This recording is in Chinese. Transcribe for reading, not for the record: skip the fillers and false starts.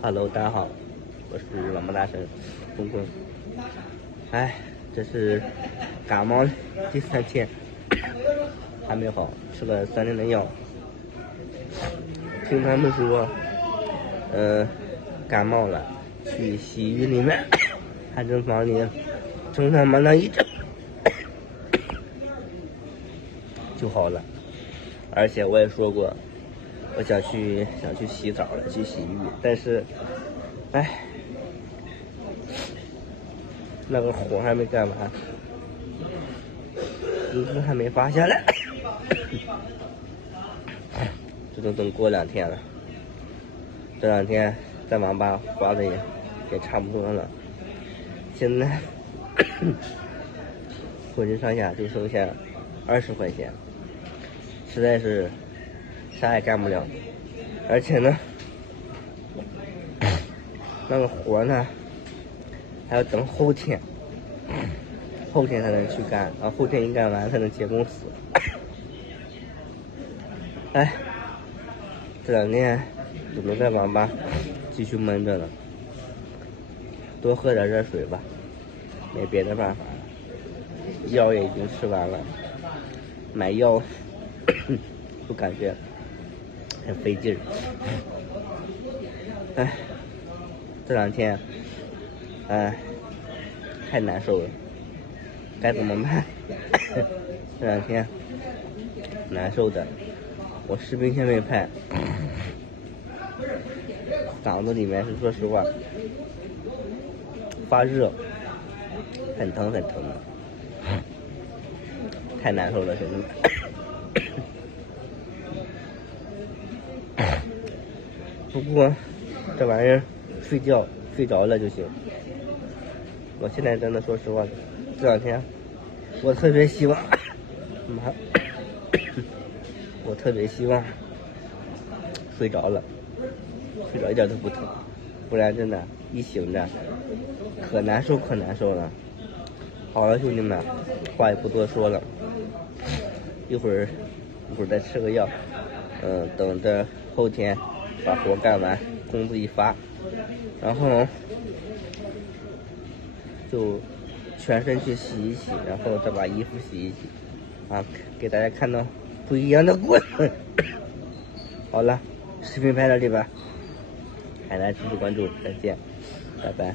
Hello， 大家好，我是王八大神东坤。哎，这是感冒第3天，还没好，吃了3天的药。听他们说，感冒了，去洗浴里面，汗蒸房里蒸上满了一整就好了。而且我也说过，我想去洗澡了，去洗浴，但是，那个火还没干完，工资还没发下来，这都等过2天了。这2天在网吧花的也差不多了，现在浑身上下就剩下20块钱，实在是啥也干不了，而且呢，那个活呢还要等后天才能去干，然后后天一干完才能结公司。这2天准备在网吧继续闷着呢，多喝点热水吧，没别的办法了，药也已经吃完了，买药就感觉很费劲儿。这2天太难受了，该怎么办？这2天难受的，我视频先没拍，嗓子里面是说实话发热，很疼的，太难受了，兄弟们。不过这玩意儿睡着了就行。我现在真的说实话，这2天我特别希望睡着了，睡着一点都不疼，不然真的一醒着可难受了。好了，兄弟们，话也不多说了，一会儿再吃个药，等着后天把活干完，工资一发，然后就全身去洗一洗，然后再把衣服洗一洗，给大家看到不一样的过程。好了，视频拍到这吧，还来持续关注，再见，拜拜。